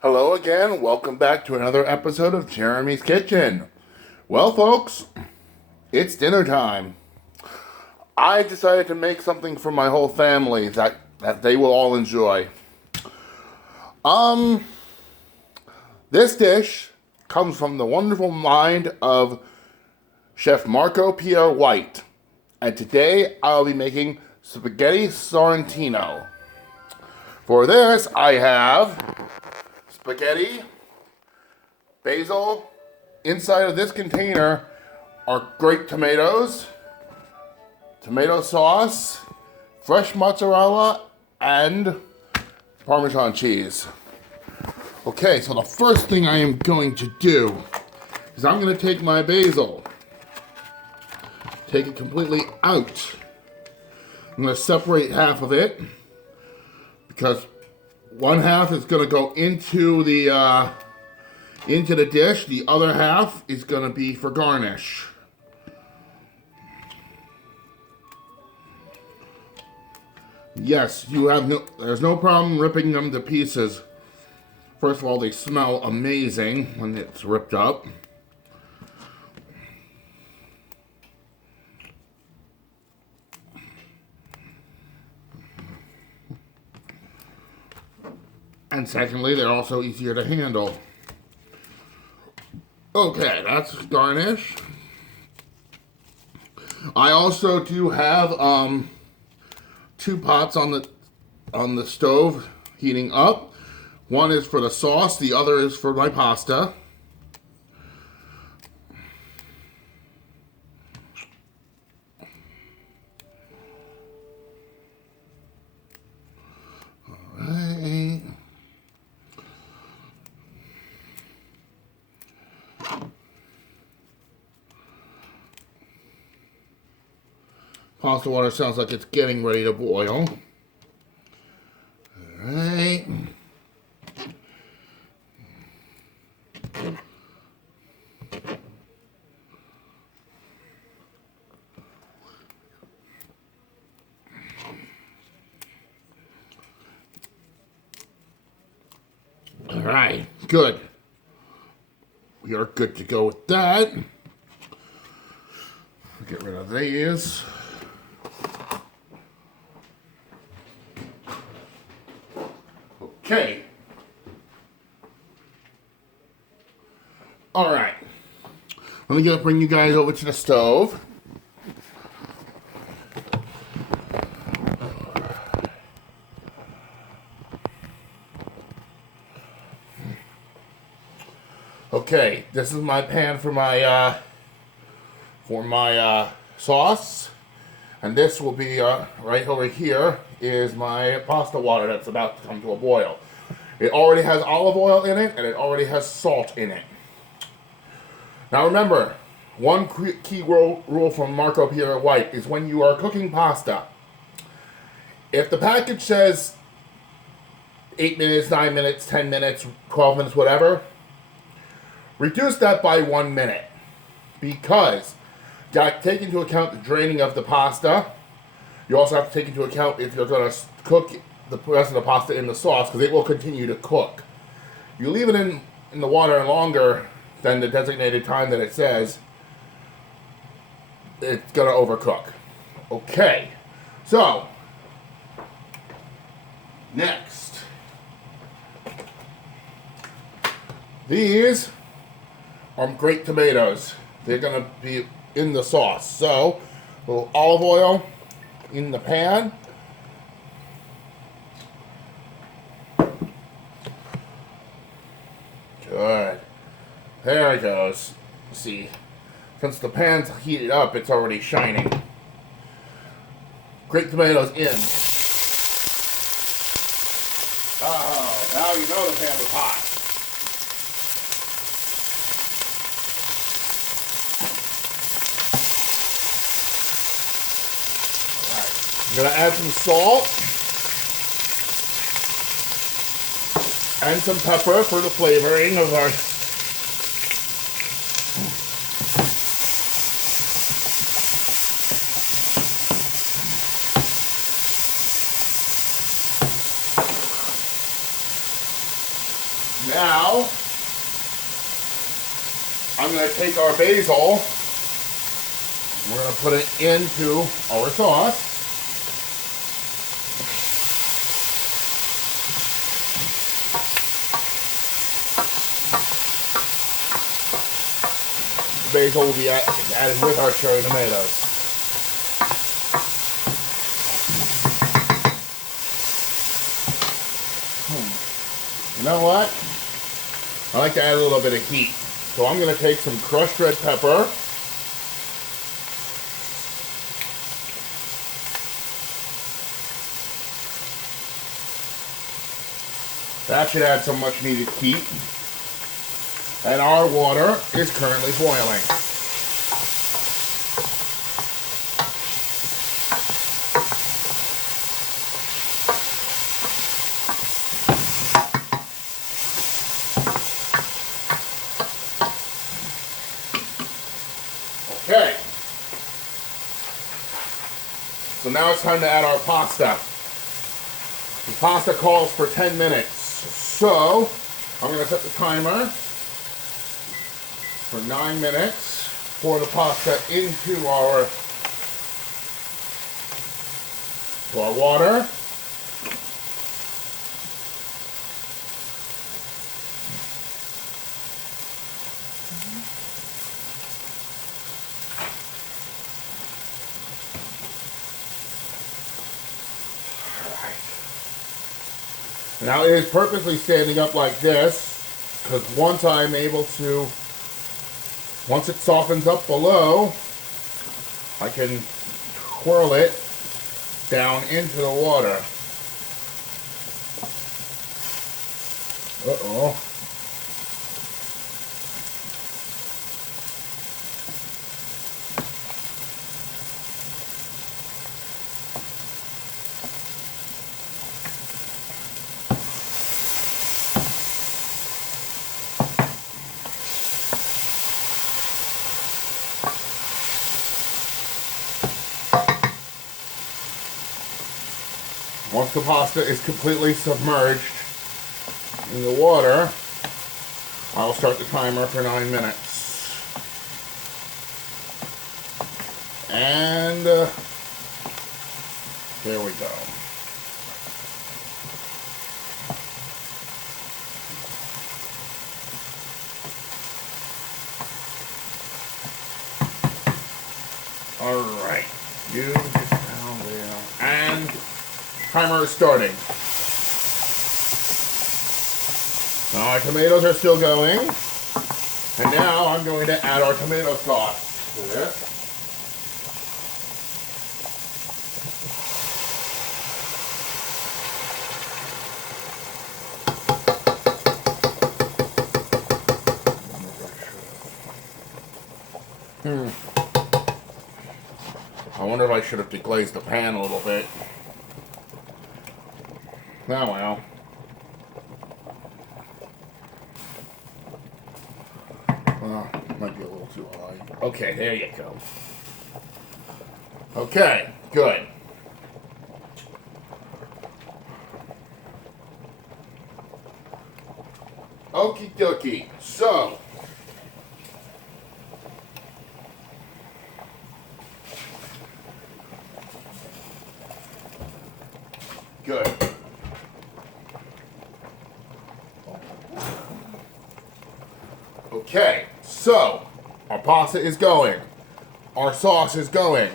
Hello again. Welcome back to another episode of Jeremy's Kitchen. Well, folks, it's dinner time. I decided to make something for my whole family that they will all enjoy. Um, this dish comes from the wonderful mind of Chef Marco Pierre White. And today I'll be making Spaghetti Sorrentino. For this, I have spaghetti, basil. Inside of this container are grape tomatoes, tomato sauce, fresh mozzarella, and Parmesan cheese. Okay, so the first thing I am going to do is I'm going to take my basil, take it completely out. I'm going to separate half of it because one half is going to go into the dish. The other half is going to be for garnish. Yes, there's no problem ripping them to pieces. First of all, they smell amazing when it's ripped up. And secondly, they're also easier to handle. Okay, that's garnish. I also do have two pots on the stove heating up. One is for the sauce, the other is for my pasta. All right. Pasta water sounds like it's getting ready to boil. Alright. Alright, good. We are good to go with that. Get rid of these. Okay. All right. Let me bring you guys over to the stove. Okay, this is my pan for my sauce, and this will be right over here is my pasta water that's about to come to a boil. It already has olive oil in it, and it already has salt in it. Now remember, one key rule from Marco Pierre White is when you are cooking pasta, if the package says 8 minutes, 9 minutes, 10 minutes, 12 minutes, whatever, reduce that by 1 minute, because you got to take into account the draining of the pasta. You also have to take into account if you're going to cook the rest of the pasta in the sauce, because it will continue to cook. You leave it in the water longer than the designated time that it says, it's going to overcook. Okay, so next, these are grape tomatoes. They're going to be in the sauce. So, a little olive oil in the pan. Good. There it goes. See, since the pan's heated up, it's already shining. Grape tomatoes in. Oh, now you know the pan was hot. I'm going to add some salt and some pepper for the flavoring of our... Now, I'm going to take our basil, and we're going to put it into our sauce. The basil will be added with our cherry tomatoes. You know what? I like to add a little bit of heat. So I'm going to take some crushed red pepper. That should add some much needed heat. And our water is currently boiling. Okay. So now it's time to add our pasta. The pasta calls for 10 minutes. So I'm going to set the timer for 9 minutes. Pour the pasta into our water. Now it is purposely standing up like this because once it softens up below, I can twirl it down into the water. Uh-oh. Once the pasta is completely submerged in the water, I'll start the timer for 9 minutes. And there we go. All right, you just down there, and timer is starting. Now our tomatoes are still going, and now I'm going to add our tomato sauce to this. I wonder if I should have deglazed the pan a little bit. Oh well. Might be a little too high. Okay, there you go. Okay, good. Okie dokie. So, good. Okay, so our pasta is going. Our sauce is going.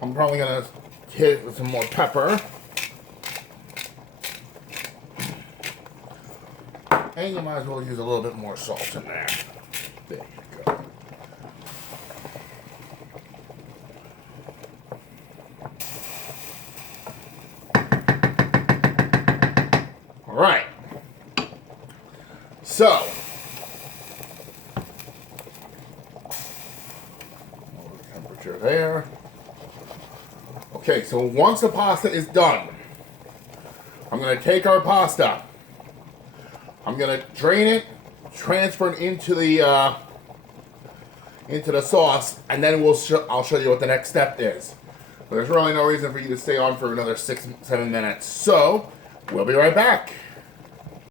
I'm probably gonna hit it with some more pepper. And you might as well use a little bit more salt in there. There you go. All right. So, lower temperature there. Okay, so once the pasta is done, I'm going to take our pasta. I'm going to drain it, transfer it into the sauce, and then I'll show you what the next step is. But there's really no reason for you to stay on for another 6-7 minutes. So, We'll be right back.